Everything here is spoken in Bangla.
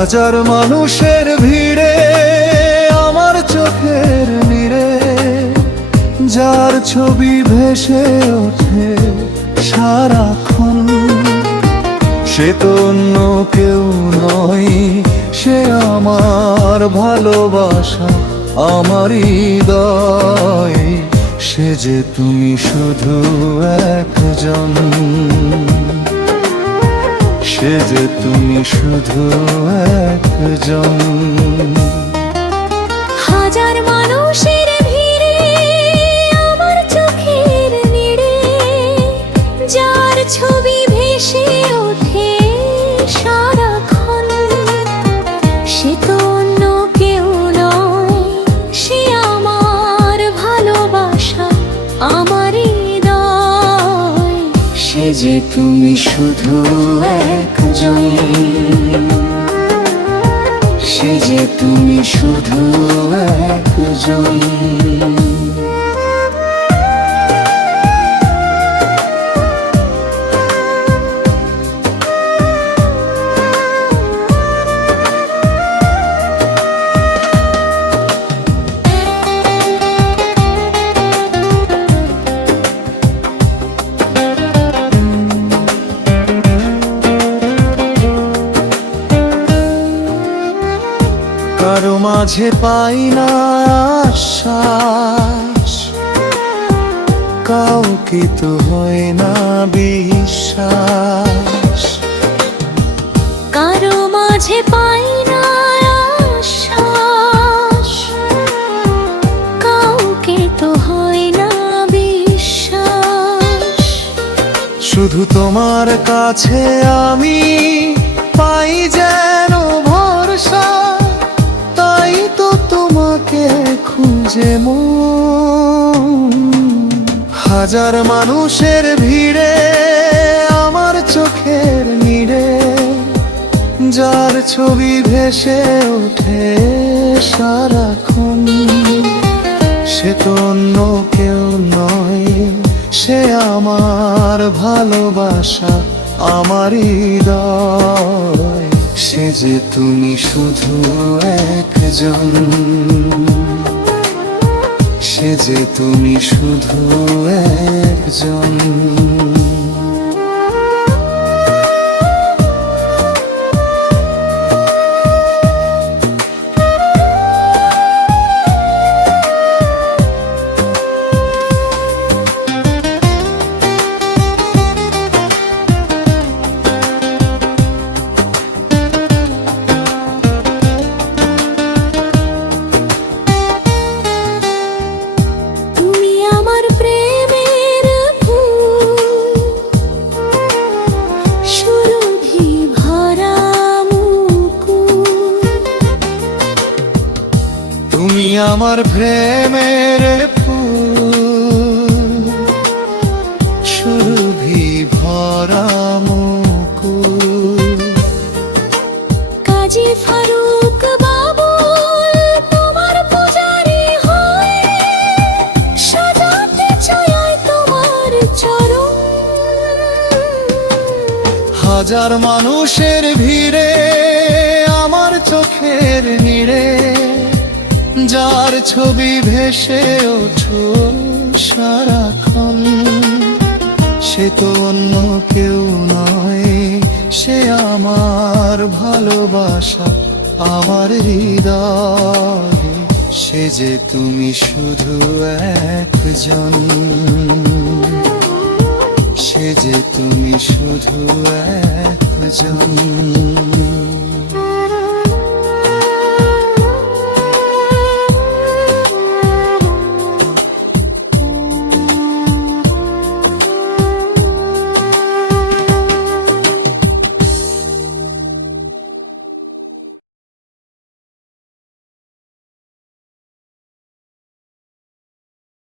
হাজার মানুষের ভিড়ে আমার চোখের নীড়ে যার ছবি ভেসে ওঠে সারাক্ষণ, সে তো অন্য কেউ নয়, সে আমার ভালোবাসা, আমার হৃদয়। সে যে তুমি শুধু একজন, সে যে তুমি শুধু একজন। হাজার মানুষের ভিড়ে আমার চোখের নীড়ে যার ছবি ভেসে ওঠে সারাক্ষণ, সে তো অন্য কেউ নয়, সে আমার ভালোবাসা, আমার হৃদয়। সে যে তুমি শুধু একজন, সে যে তুমি শুধু একজন। কারো মাঝে পাই না আশ্বাস, কাউকে তো হয় না বিশ্বাস। কারো মাঝে পাই না আশ্বাস, কাউকে তো হয় না বিশ্বাস। শুধু তোমার কাছে আমি পাই যেন ভরসা, তাই তো তোমাকে খুঁজে মন। হাজার মানুষের ভিড়ে আমার চোখের নীড়ে যার ছবি ভেসে ওঠে সারাক্ষণ, সে তো অন্য কেউ নয়, সে আমার ভালোবাসা, আমার হৃদয়। সে যে তুমি শুধু একজন, সে যে তুমি শুধু একজন। তুমি আমার প্রেমের ফুল, সুরভি ভরা মুকুল। কাজী ফারুক বাবুল তোমার পূজারি হয়ে সাজাতে চাই তোমার চরণ। হাজার মানুষের ভিড়ে আমার চোখের নীড়ে যার ছবি ভেসে ওঠো সারাক্ষণ, সে তো অন্য কেউ নয়, সে আমার ভালোবাসা, আমার হৃদয়। সে যে তুমি শুধু একজন, সে যে তুমি শুধু একজন।